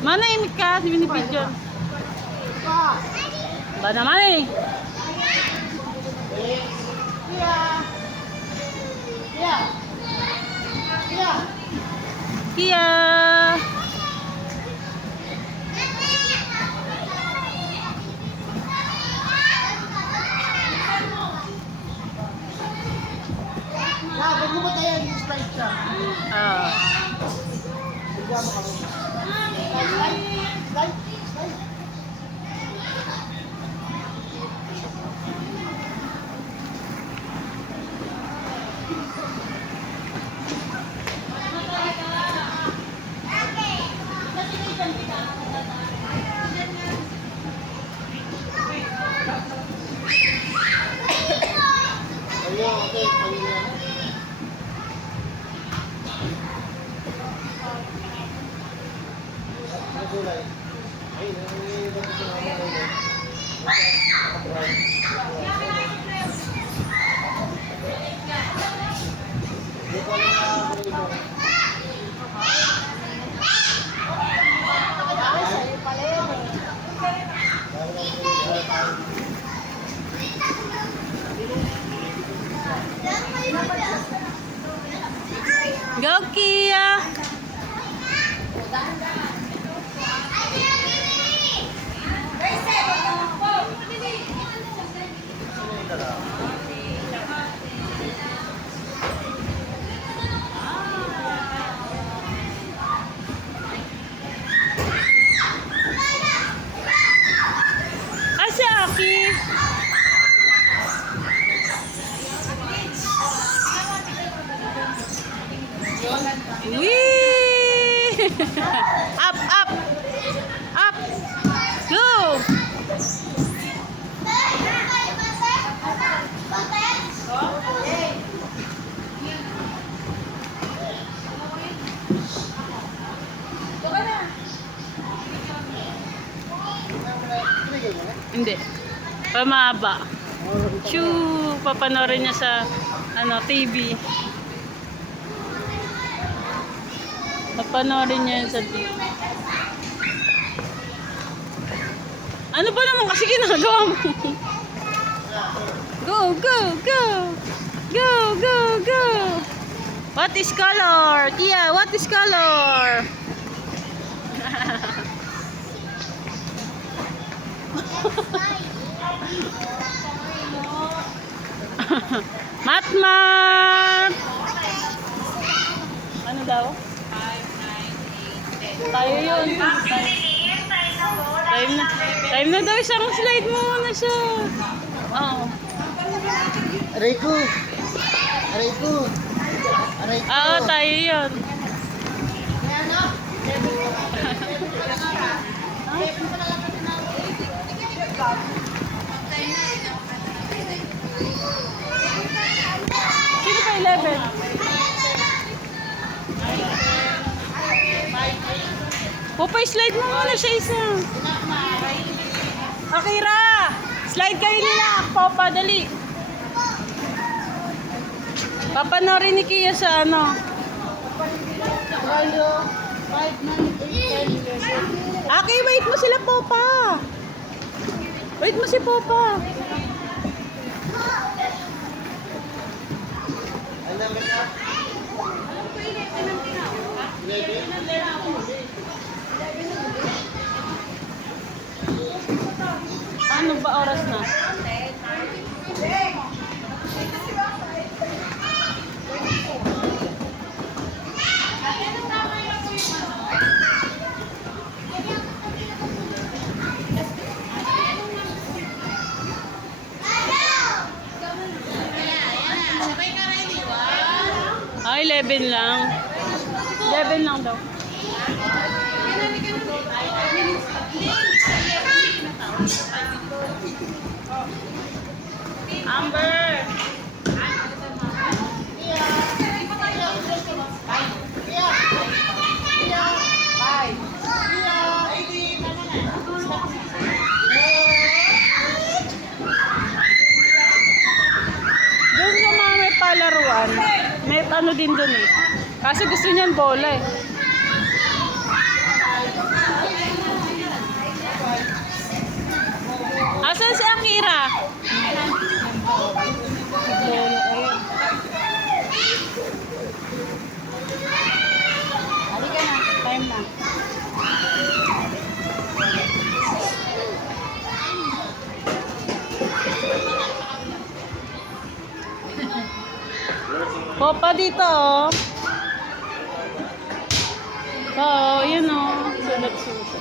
Manahimik ka, si binibidyo. Ba naman eh. Kia. Ba't mo ba tayo yung Sprite siya? Bigyan mo kami. Slide. Ayun, okay. Ayun na. Gulay. Ayun, ayun, Go, Kia. Si Aki. Wee! Up, up. Up. Go. Hindi. Pamaba. Shoo! Papanorin niya sa TV. Papanorin niya sa TV. Ano ba naman kasi ginagawa mo? Go, go, go! Go, go, go! What is color? Tia, what is color? Mat! Ano daw? 5, 9, 8, 10. Tayo yun. Time na daw, isang slide mo muna siya. Oo. Aray ko. Oo, tayo yun. Sino pa 11? Pupay, slide mo muna siya isa. Akira! Slide kayo nila. Papa, dali. Papanorin ni Kia sa ano. 5, 9, 8, 10, 11. Aki, wait mo sila, Papa. Wait mo si Papa. Ano ba ka? 11. Ano ba oras na? Ay, 11 lang. 11 lang daw. Amber! Doon sa mga may palaruan, may ano din doon eh. Kasi gusto niyan bola eh. Popa dito, oh. Oo, yun, oh. Sulat-sulat.